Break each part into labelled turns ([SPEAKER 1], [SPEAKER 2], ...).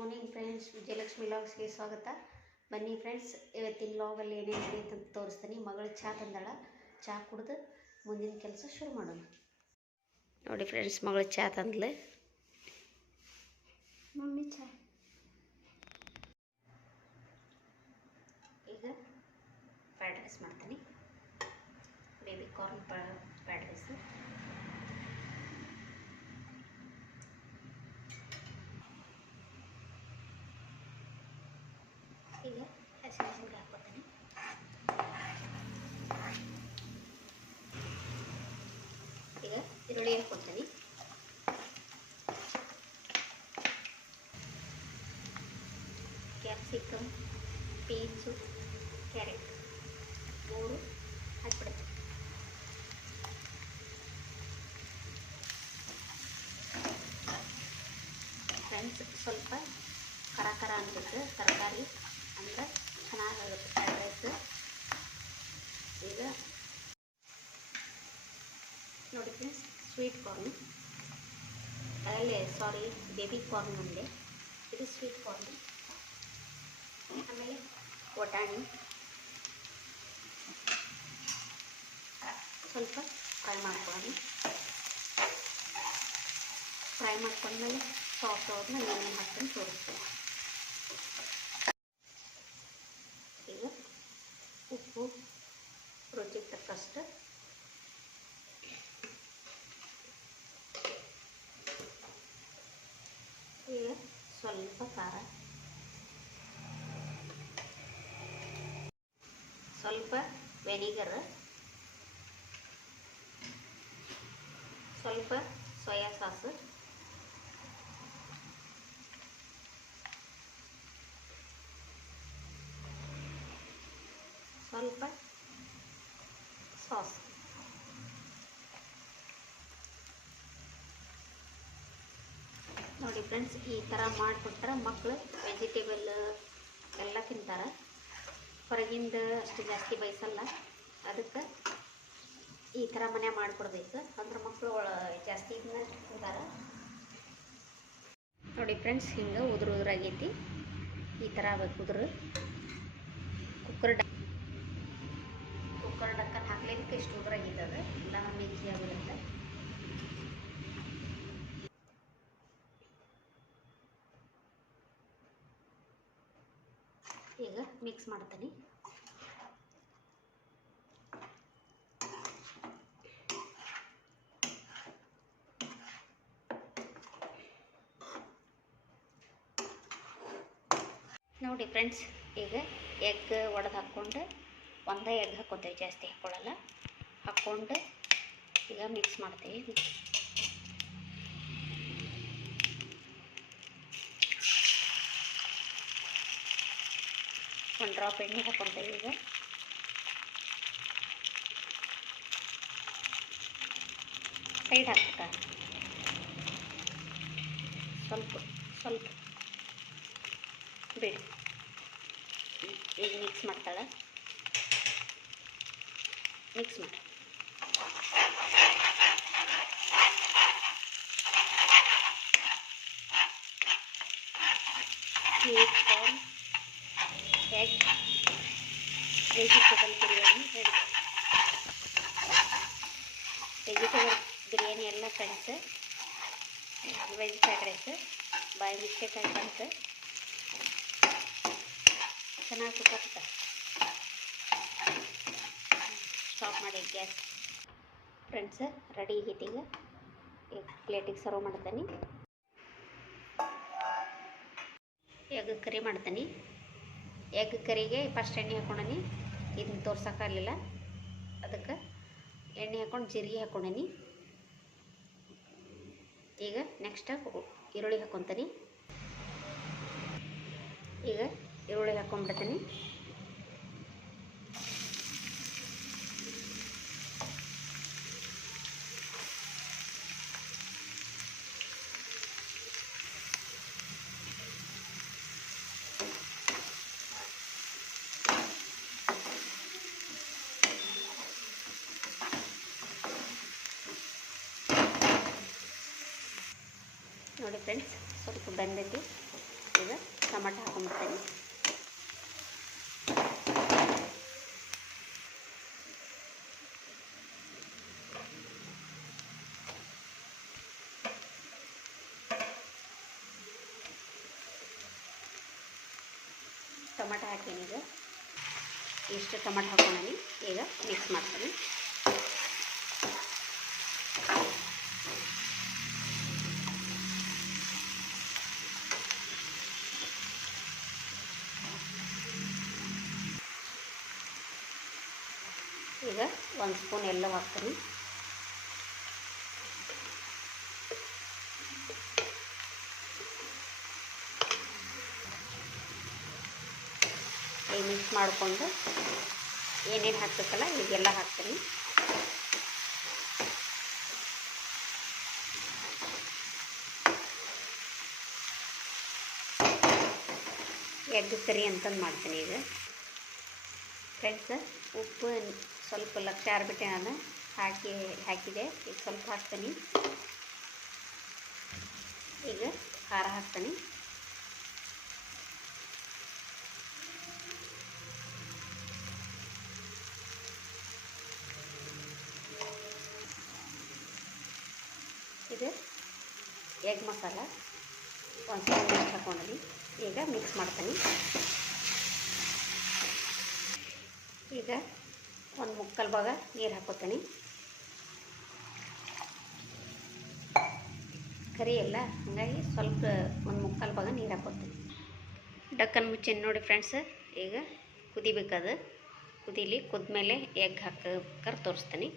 [SPEAKER 1] Morning friends Vijayalakshmi ಲಾಗ್ಸ್ಗೆ ಸ್ವಾಗತ. ಬನ್ನಿ friends ಇವತ್ತಿನ ಲಾಗಲ್ಲಿ ಏನೇನು ನಡೆಯುತ್ತೆ ಅಂತ ತೋರಿಸ್ತೀನಿ. ಮಗಳು ಚಹಾ ತಂದಾಳ. ಚಹಾ ಕುಡ್ದು ಮುಂದಿನ ಕೆಲಸ ಶುರು ಮಾಡೋಣ. ನೋಡಿ ಫ್ರೆಂಡ್ಸ್ ಮಗಳು ಚಹಾ ತಂದ್ಲೆ. ಮಮ್ಮಿ ಚಹಾ ಈಗ ಫ್ರೈಡ್ ರೈಸ್ ಮಾಡ್ತೀನಿ. ಬೇಬಿ ಕಾರ್ನ್ ಫ್ರೈಡ್ ರೈಸ್ ಈಗ ಹಸಿಮೆಣಸಿನ್ಕಾಯಿ ಹಾಕ್ಕೊತೀನಿ ಈಗ ಈರುಳ್ಳಿ ಹಾಕ್ಕೊತೀನಿ ಕ್ಯಾಪ್ಸಿಕಮ್ ಬೀನ್ಸು ಕ್ಯಾರೆಟ್ ಮೂರು ಹಾಕ್ಬಿಡ್ತೀನಿ ಫ್ರೆಂಡ್ಸ್ ಸ್ವಲ್ಪ ಖರ ಖರ ಅನ್ಸುತ್ತೆ ತರಕಾರಿ ಅಂದ್ರೆ ಚೆನ್ನಾಗಾಗುತ್ತೆ ಫ್ರೈಡ್ ರೈಸ್ ಈಗ ನೋಡಿ ಫ್ರೆಂಡ್ಸ್ ಸ್ವೀಟ್ ಕಾರ್ನ್ ಅಲ್ಲೇ ಸಾರಿ ಬೇಬಿ ಕಾರ್ನ್ ಒಂದೇ ಇದು ಸ್ವೀಟ್ ಕಾರ್ನ್ ಆಮೇಲೆ ಬಟಾಣಿ. ಸ್ವಲ್ಪ ಫ್ರೈ ಮಾಡ್ಕೊಳ್ಳೋಣ. ಫ್ರೈ ಮಾಡ್ಕೊಂಡ್ಮೇಲೆ ಸಾಫ್ಟ್ ಅವ್ರನ್ನ ಏನೇನು ಹಾಕ್ತೀನಿ ತೋರಿಸ್ತೀನಿ ಈಗ ಉಪ್ಪು ರುಚಿಗೆ ತಕ್ಕಷ್ಟು ಈಗ ಸ್ವಲ್ಪ ಖಾರ ಸ್ವಲ್ಪ ವೆನಿಗರ್ ಸ್ವಲ್ಪ ಸೋಯಾ ಸಾಸ್ ಸ್ವಲ್ಪ ಸಾಸ್ ನೋಡಿ ಫ್ರೆಂಡ್ಸ್ ಈ ಥರ ಮಾಡಿಕೊಟ್ರೆ ಮಕ್ಕಳು ವೆಜಿಟೇಬಲ್ ಎಲ್ಲ ತಿಂತಾರೆ. ಹೊರಗಿಂದ ಅಷ್ಟು ಜಾಸ್ತಿ ಬಯಸಲ್ಲ. ಅದಕ್ಕೆ ಈ ಥರ ಮನೆ ಮಾಡಿಕೊಡ್ಬೇಕು. ಅಂದ್ರೆ ಮಕ್ಕಳು ಜಾಸ್ತಿ ಇದನ್ನ ತಿಂತಾರೆ. ನೋಡಿ ಫ್ರೆಂಡ್ಸ್ ಹಿಂಗೆ ಉದುರು ಉದುರಾಗೈತಿ. ಈ ಥರ ಆಗಬೇಕು ಉದುರು. ಈಗ ಮಿಕ್ಸ್ ಮಾಡ್ತೀನಿ. ನೋಡಿ ಫ್ರೆಂಡ್ಸ್ ಈಗ ಎಗ್ ಒಡೆದು ಹಾಕ್ಕೊಂಡು ಒಂದೇ ಎಗ್ ಹಾಕ್ಕೊತೇವೆ ಜಾಸ್ತಿ ಹಾಕ್ಕೊಳ್ಳಲ್ಲ ಹಾಕ್ಕೊಂಡು ಈಗ ಮಿಕ್ಸ್ ಮಾಡ್ತೀವಿ. ಒಂದು ಡ್ರಾಪ್ ಎಣ್ಣೆ ಹಾಕ್ಕೊತೇವೆ ಈಗ. ಸೈಡ್ ಹಾಕ್ತಾ ಸ್ವಲ್ಪ ಸ್ವಲ್ಪ. ಬಿಡಿ. ಈಗ ಮಿಕ್ಸ್ ಮಾಡ್ತಾಳೆ. ಮಿಕ್ಸ್ ಮಾಡಿ. Corn egg vegetable biryani ready vegetable biryani ಎಲ್ಲ ಫ್ರೆಂಡ್ಸ್ ವೆಜ್ ಫ್ರೈಡ್ ರೈಸ್ ಬಾಯಿ ಮಿಸ್ಟೇಕ್ ಆಗಿ ಬಂತು ಚೆನ್ನಾಗಿ ಕುಕ್ಕತ್ತೆ ಸ್ಟಾಪ್ ಮಾಡಿ ಗ್ಯಾಸ್ ಫ್ರೆಂಡ್ಸ್ ರೆಡಿ ಈಗ ಪ್ಲೇಟಿಗೆ ಸರ್ವ್ ಮಾಡ್ತೀನಿ ಎಗ್ ಕರಿ ಮಾಡ್ತೀನಿ. ಎಗ್ ಕರಿಗೆ ಫಸ್ಟ್ ಎಣ್ಣೆ ಹಾಕೊಂಡೀನಿ. ಇದನ್ನ ತೋರ್ಸೋಕ್ಕಾಗಲಿಲ್ಲ. ಅದಕ್ಕೆ ಎಣ್ಣೆ ಹಾಕೊಂಡು ಜೀರಿಗೆ ಹಾಕ್ಕೊಂಡೀನಿ. ಈಗ ನೆಕ್ಸ್ಟ್ ಈರುಳ್ಳಿ ಹಾಕ್ಕೊತೀನಿ ಈಗ ಈರುಳ್ಳಿ ಹಾಕ್ಕೊಂಡ್ಬಿಡ್ತೀನಿ ನೋಡಿ ಫ್ರೆಂಡ್ಸ್, ಸ್ವಲ್ಪ ಬೆಂದೈತಿ ಈಗ ಟೊಮೆಟೊ ಹಾಕೊಂಡ್ಬಿಡ್ತೀನಿ. ಟೊಮೆಟೊ ಹಾಕೀನಿ ಈಗ, ಇಷ್ಟು ಟೊಮೆಟೊ ಹಾಕೊಂಡಿ ಈಗ ಮಿಕ್ಸ್ ಮಾಡ್ತೀನಿ. ಒಂದು ಸ್ಪೂನ್ ಎಲ್ಲ ಹಾಕ್ತೀನಿ. ಈ ಮಿಕ್ಸ್ ಮಾಡಿಕೊಂಡು ಏನೇನು ಹಾಕ್ಬೇಕಲ್ಲ ಈಗೆಲ್ಲ ಹಾಕ್ತೀನಿ. ಎಗ್ ಕರಿ ಅಂತಂದು ಮಾಡ್ತೀನಿ ಈಗ. ಫ್ರೆಂಡ್ಸ್ ಉಪ್ಪು ಸ್ವಲ್ಪ ಲಕ್ಷ ಆರ್ಬಿಟ್ಟೆ ನಾನು. ಹಾಕಿ, ಹಾಕಿದೆ. ಈಗ ಸ್ವಲ್ಪ ಹಾಕ್ತೀನಿ. ಈಗ ಖಾರ ಹಾಕ್ತೀನಿ. ಇದು ಎಗ್ ಮಸಾಲ ಒಂದು ಸ್ಪೂನ್ ಹಾಕೊಂಡಿ ಈಗ ಮಿಕ್ಸ್ ಮಾಡ್ತೀನಿ. ಈಗ ಒಂದು ಮುಕ್ಕಾಲು ಭಾಗ ನೀರು ಹಾಕೋತೀನಿ. ಕರಿ ಎಲ್ಲ? ಹಾಗಾಗಿ ಸ್ವಲ್ಪ ಒಂದು ಮುಕ್ಕಾಲು ಭಾಗ ನೀರು ಹಾಕೋತೀನಿ. ಡಕ್ಕನ್ ಮುಚ್ಚಿನ ನೋಡಿ ಫ್ರೆಂಡ್ಸ್ ಈಗ ಕುದಿಬೇಕದು ಕುದೀಲಿ ಕುದ್ಮೇಲೆ ಎಗ್ ಹಾಕಬೇಕಾರೆ ತೋರಿಸ್ತೀನಿ.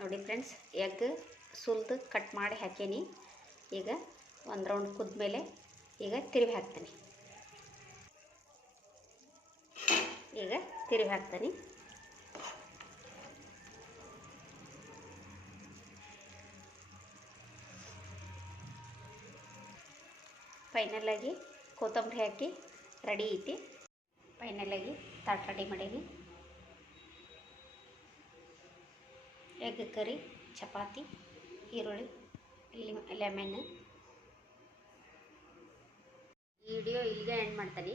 [SPEAKER 1] ನೋಡಿ ಫ್ರೆಂಡ್ಸ್ ಎಗ್ ಸುಲ್ದು ಕಟ್ ಮಾಡಿ ಹಾಕೀನಿ. ಈಗ ಒಂದು ರೌಂಡ್ ಕುದ್ಮೇಲೆ ಈಗ ತಿರುವಿ ಹಾಕ್ತೀನಿ. ಈಗ ತಿರುವಿ ಹಾಕ್ತೀನಿ. ಫೈನಲಾಗಿ ಕೊತ್ತಂಬರಿ ಹಾಕಿ ರೆಡಿ ಐತಿ. ಫೈನಲಾಗಿ ತಾಟ್ ರೆಡಿ ಮಾಡೀನಿ. ಎಗ್ ಕರಿ ಚಪಾತಿ, ಈರುಳ್ಳಿ ಲೆಮನ್ ವಿಡಿಯೋ ಇಲ್ಲಿಗೆ ಎಂಡ್ ಮಾಡ್ತೀನಿ.